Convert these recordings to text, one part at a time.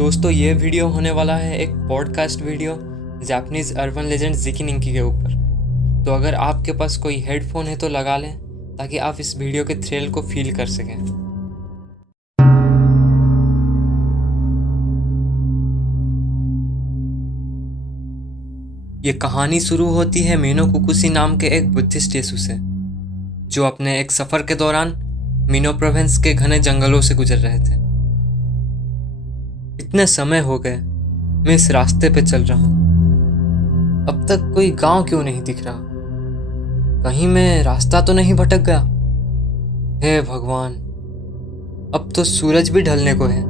दोस्तों ये वीडियो होने वाला है एक podcast video Japanese urban legend जिकी निंकी के ऊपर। तो अगर आपके पास कोई हेडफोन है तो लगा लें ताकि आप इस वीडियो के थ्रिल को फील कर सकें। ये कहानी शुरू होती है मीनो कुकुसी नाम के एक बुद्धिस्ट येसु से, जो अपने एक सफ़र के दौरान मीनो प्रोविंस के घने जंगलों से गुजर रहे थे। इतने समय हो गए मैं इस रास्ते पे चल रहा हूँ, अब तक कोई गांव क्यों नहीं दिख रहा? कहीं मैं रास्ता तो नहीं भटक गया? हे भगवान, अब तो सूरज भी ढलने को है।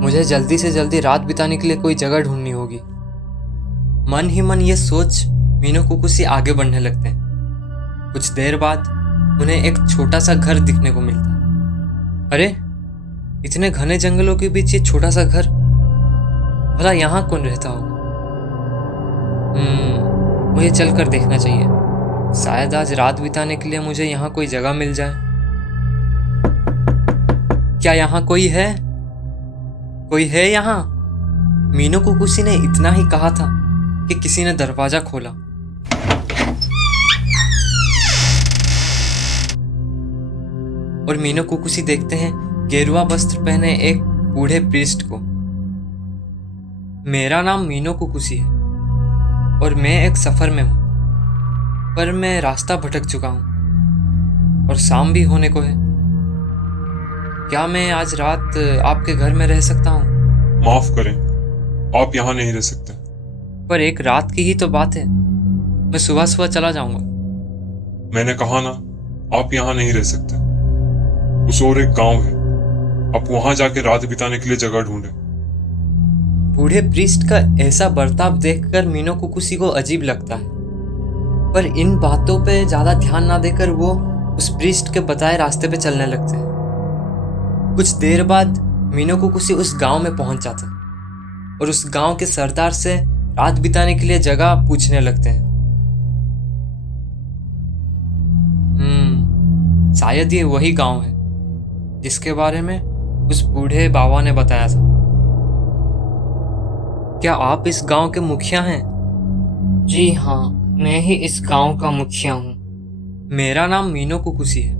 मुझे जल्दी से जल्दी रात बिताने के लिए कोई जगह ढूंढनी होगी। मन ही मन ये सोच मीनो कुकुसी आगे बढ़ने लगते हैं। कुछ देर बाद उन्हें एक छोटा सा घर दिखने को मिलता है। अरे, इतने घने जंगलों के बीच ये छोटा सा घर, भला यहाँ कौन रहता होगा? मुझे चलकर देखना चाहिए। शायद आज रात बिताने के लिए मुझे यहाँ कोई जगह मिल जाए। क्या यहाँ कोई है? कोई है यहाँ? मीनो कुकुसी ने इतना ही कहा था कि किसी ने दरवाजा खोला। और मीनो कुकुसी देखते हैं गेरुआ वस्त्र पहने एक बूढ़े प्रीस्ट को। मेरा नाम मीनो कुकुसी है और मैं एक सफर में हूँ, पर मैं रास्ता भटक चुका हूँ और शाम भी होने को है। क्या मैं आज रात आपके घर में रह सकता हूँ? माफ करें, आप यहाँ नहीं रह सकते। पर एक रात की ही तो बात है, मैं सुबह सुबह चला जाऊंगा। मैंने कहा ना, आप यहाँ नहीं रह सकते। उस और एक गांव है, आप वहां जाके रात बिताने के लिए जगह ढूंढे। बूढ़े प्रीस्ट का ऐसा बर्ताव देखकर मीनो कुकुसी को अजीब लगता है, पर इन बातों पे ज्यादा ध्यान ना देकर वो उस प्रीस्ट के बताए रास्ते पे चलने लगते हैं। कुछ देर बाद मीनो कुकुसी उस गांव में पहुंच जाते हैं और उस गांव के सरदार से रात बिताने के लिए जगह पूछने लगते हैं। शायद ये वही गांव है जिसके बारे में उस बूढ़े बाबा ने बताया था। क्या आप इस गांव के मुखिया हैं? जी हाँ, मैं ही इस गांव का मुखिया हूँ। मेरा नाम मीनो कुकुसी है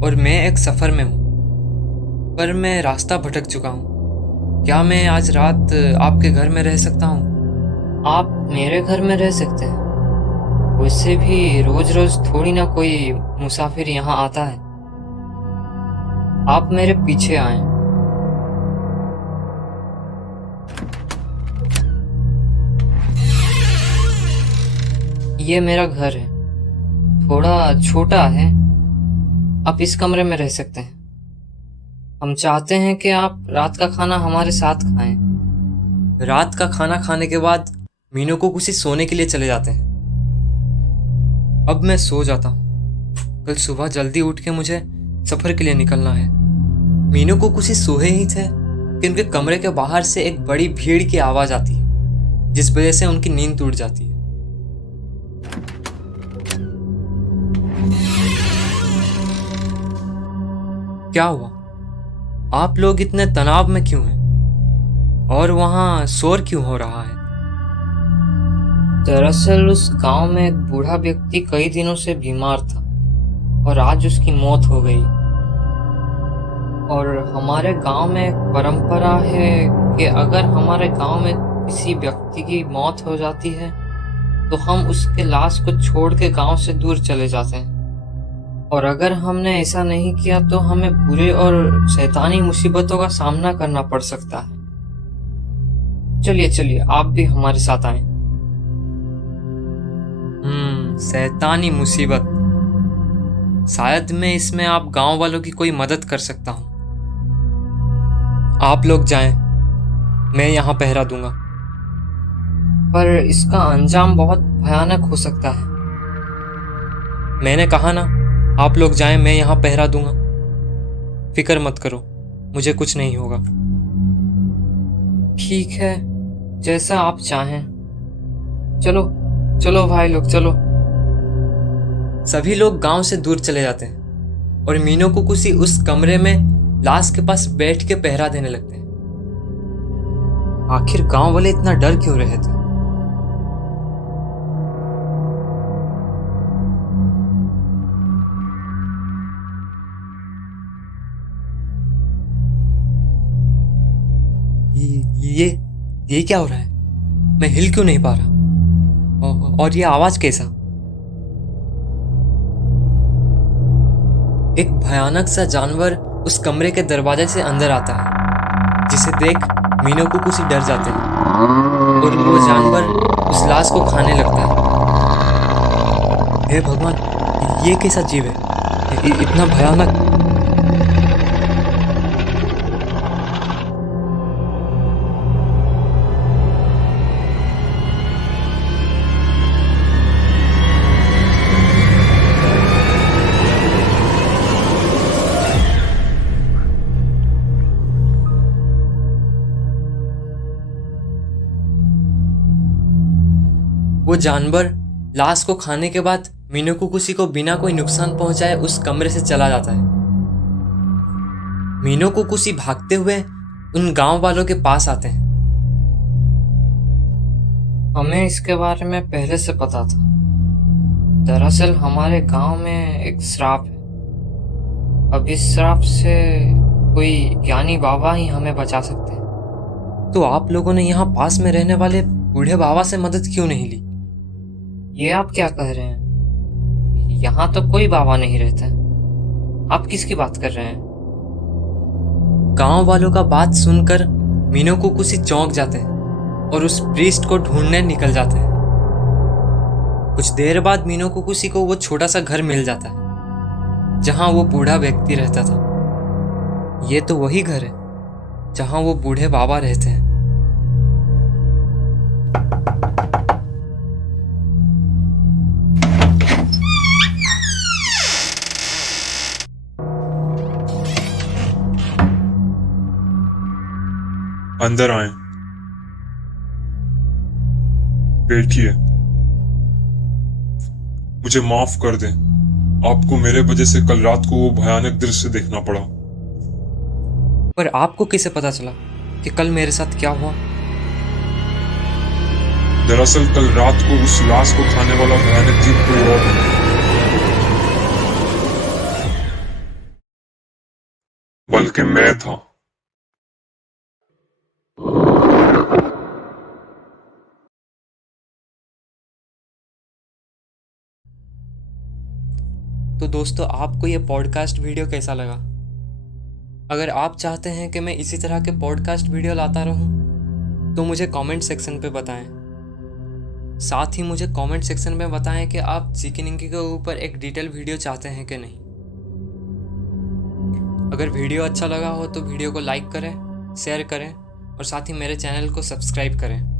और मैं एक सफर में हूँ, पर मैं रास्ता भटक चुका हूँ। क्या मैं आज रात आपके घर में रह सकता हूँ? आप मेरे घर में रह सकते हैं। वैसे भी रोज रोज थोड़ी ना कोई मुसाफिर यहाँ आता है। आप मेरे पीछे आएं। ये मेरा घर है, थोड़ा छोटा है। आप इस कमरे में रह सकते हैं। हम चाहते हैं कि आप रात का खाना हमारे साथ खाएं। रात का खाना खाने के बाद मीनो कुकुसी सोने के लिए चले जाते हैं। अब मैं सो जाता हूँ। कल सुबह जल्दी उठ के मुझे सफर के लिए निकलना है। मीनो कुकुसी सोए ही थे कि उनके कमरे के बाहर से एक बड़ी भीड़ की आवाज आती है, जिस वजह से उनकी नींद टूट जाती है। क्या हुआ? आप लोग इतने तनाव में क्यों हैं? और वहां शोर क्यों हो रहा है? दरअसल उस गांव में एक बूढ़ा व्यक्ति कई दिनों से बीमार था और आज उसकी मौत हो गई। और हमारे गांव में एक परंपरा है कि अगर हमारे गांव में किसी व्यक्ति की मौत हो जाती है तो हम उसके लाश को छोड़ के गांव से दूर चले जाते हैं। और अगर हमने ऐसा नहीं किया तो हमें बुरे और शैतानी मुसीबतों का सामना करना पड़ सकता है। चलिए चलिए, आप भी हमारे साथ आएं। शैतानी मुसीबत। शायद मैं इसमें आप गांव वालों की कोई मदद कर सकता हूं। आप लोग जाएं, मैं यहाँ पहरा दूंगा। पर इसका अंजाम बहुत भयानक हो सकता है। मैंने कहा ना, आप लोग जाएं, मैं यहाँ पहरा दूंगा। फिक्र मत करो, मुझे कुछ नहीं होगा। ठीक है, जैसा आप चाहें। चलो चलो भाई लोग, चलो। सभी लोग गांव से दूर चले जाते हैं और मीनो कुकुसी उस कमरे में लाश के पास बैठ के पहरा देने लगते हैं। आखिर गांव वाले इतना डर क्यों रहे थे? ये ये क्या हो रहा है? मैं हिल क्यों नहीं पा रहा? और ये आवाज कैसा? एक भयानक सा जानवर उस कमरे के दरवाजे से अंदर आता है, जिसे देख मीनो कुकुसी डर जाते हैं और वो जानवर उस लाश को खाने लगता है। हे भगवान, ये कैसा जीव है? इतना भयानक। वो जानवर लाश को खाने के बाद मीनो कुकुसी को बिना कोई नुकसान पहुंचाए उस कमरे से चला जाता है। मीनो कुकुसी भागते हुए उन गांव वालों के पास आते हैं। हमें इसके बारे में पहले से पता था। दरअसल हमारे गांव में एक श्राप है। अब इस श्राप से कोई ज्ञानी बाबा ही हमें बचा सकते हैं। तो आप लोगों ने यहाँ पास में रहने वाले बूढ़े बाबा से मदद क्यों नहीं ली? ये आप क्या कह रहे हैं? यहाँ तो कोई बाबा नहीं रहता। आप किसकी बात कर रहे हैं? गांव वालों का बात सुनकर मीनो कुकुसी चौंक जाते हैं और उस प्रीस्ट को ढूंढने निकल जाते हैं। कुछ देर बाद मीनो कुकुसी को वो छोटा सा घर मिल जाता है जहां वो बूढ़ा व्यक्ति रहता था। ये तो वही घर है जहां वो बूढ़े बाबा रहते हैं। अंदर आए, बैठिए। मुझे माफ कर दें, आपको मेरे वजह से कल रात को वो भयानक दृश्य देखना पड़ा। पर आपको कैसे पता चला कि कल मेरे साथ क्या हुआ? दरअसल कल रात को उस लाश को खाने वाला भयानक जीव कोई और नहीं, बल्कि मैं था। तो दोस्तों, आपको ये पॉडकास्ट वीडियो कैसा लगा? अगर आप चाहते हैं कि मैं इसी तरह के पॉडकास्ट वीडियो लाता रहूं तो मुझे कमेंट सेक्शन पे बताएं। साथ ही मुझे कमेंट सेक्शन में बताएं कि आप चिकन इंकी के ऊपर एक डिटेल वीडियो चाहते हैं कि नहीं। अगर वीडियो अच्छा लगा हो तो वीडियो को लाइक करें, शेयर करें और साथ ही मेरे चैनल को सब्सक्राइब करें।